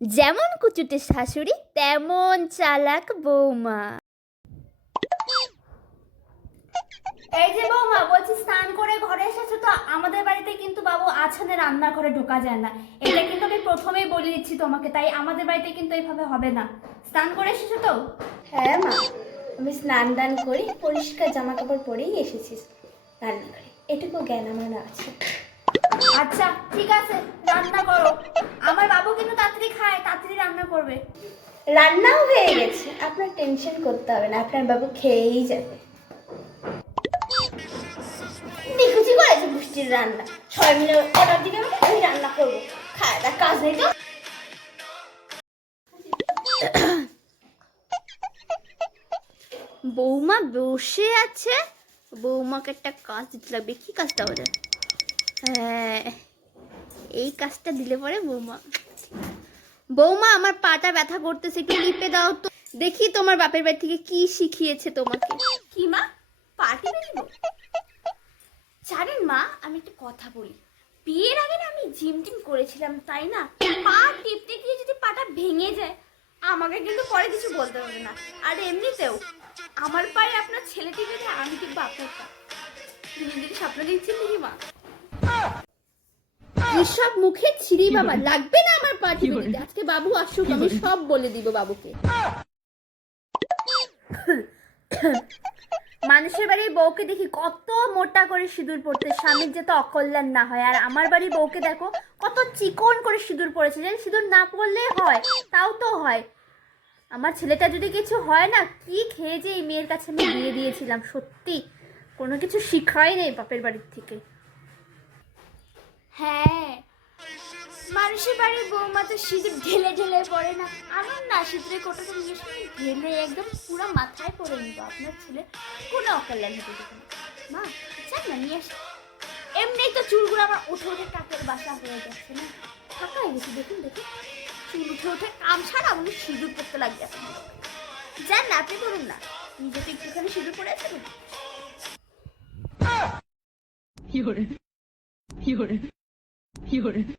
যেমন কুচুটে শাশুড়ি তেমন চালাক বৌমা। এই যে বৌমা, বলছি স্নান করে ঘরে এসেছো তো? আমাদের বাড়িতে কিন্তু বাবু আছানে রান্নাঘরে ঢোকা যায় না, এটা কিন্তু আমি প্রথমেই বলে দিচ্ছি তোমাকে। তাই আমাদের বাড়িতে কিন্তু এইভাবে হবে না। স্নান করে এসেছো তো? হ্যাঁ মা, আমি স্নান দান করি, পরিষ্কার জামা কাপড় পরেই এসেছিস রান্নাঘরে, এটুকু জ্ঞান আমার আছে। আচ্ছা ঠিক আছে, রান্না করো। আমার বাবু কিন্তু তাড়াতাড়ি খায়, তাড়াতাড়ি রান্না করবে। রান্নাও হয়ে গেছে, আপনার টেনশন করতে হবে না, আপনার বাবু খেয়েই যাবে। দেখুচি করেছে পুষ্টির রান্না, সবাই মিলে অর্ডার দিকে আমি রান্না করবো, খায় তার কাজ নেই তো। বৌমা বসে আছে, বৌমাকে একটা কাজ দিতে লাগবে। কি কাজটা হবে? হ্যাঁ, এই কাজটা দিলে পরে বৌমা। বৌমা, আমার পাটা ব্যথা করতেছে, একটু টিপে দাও তো। দেখি তোমার বাপের বাড়ি থেকে কি শিখিয়েছে তোমাকে। কি মা, পার্টি বেরিব? জানেন মা, আমি একটা কথা বলি, বিয়ের আগে না আমি জিম টিম করেছিলাম, তাই না? পা টিপতে গিয়ে যদি পাটা ভেঙে যায়, আমাকে কিন্তু পরে কিছু বলতে হবে না। আর এমনিতেও আমার পায়ে আপনার ছেলে টিপে দিয়ে আমি টিপবো আপনার পা। তুমি যদি স্বপ্ন দিচ্ছেন নাকি মা? এসব মুখে ছিঁড়ি বাবা, লাগবে না আমার পা টিপে দিতে। আজকে বাবু আসুক, আমি সব বলে দিব বাবুকে। মানুষের বাড়ির বউকে দেখি কত মোটা করে সিঁদুর পড়তে, স্বামীর যাতে অকল্যাণ না হয়। আর আমার বাড়ির বউকে দেখো কত চিকন করে সিঁদুর পড়েছে, জানি সিঁদুর না পড়লে হয়, তাও তো হয়। আমার ছেলেটা যদি কিছু হয় না, কি খেয়ে যে এই মেয়ের কাছে আমি বিয়ে দিয়েছিলাম, সত্যি কোনো কিছু শিখাই নেই বাপের বাড়ির থেকে। হ্যাঁ, মানুষের বাড়ির বৌমা তো সিঁদুর ঢেলে ঢেলে পড়ে না। আনুন না সিঁদুরের কোটাটা নিয়ে এসে ঢেলে একদম পুরো মাথায় পরে নিব, আপনার ছেলে কোনো অকল্যাণ হতে দেবে না। মা চান না নিয়ে আসি? এমনি তো চুলগুলো আমার উঠে উঠে কাকের বাসা হয়ে যাচ্ছে না, ফাঁকা হয়ে গেছে, দেখুন দেখুন, চুল উঠে উঠে কাম ছাড়া আমাকে সিঁদুর পড়তে লাগবে এখন। যান না, আপনি বলুন না, নিজে তো একটুখানি সিঁদুর পড়ে আছে। 有人，有人，有人。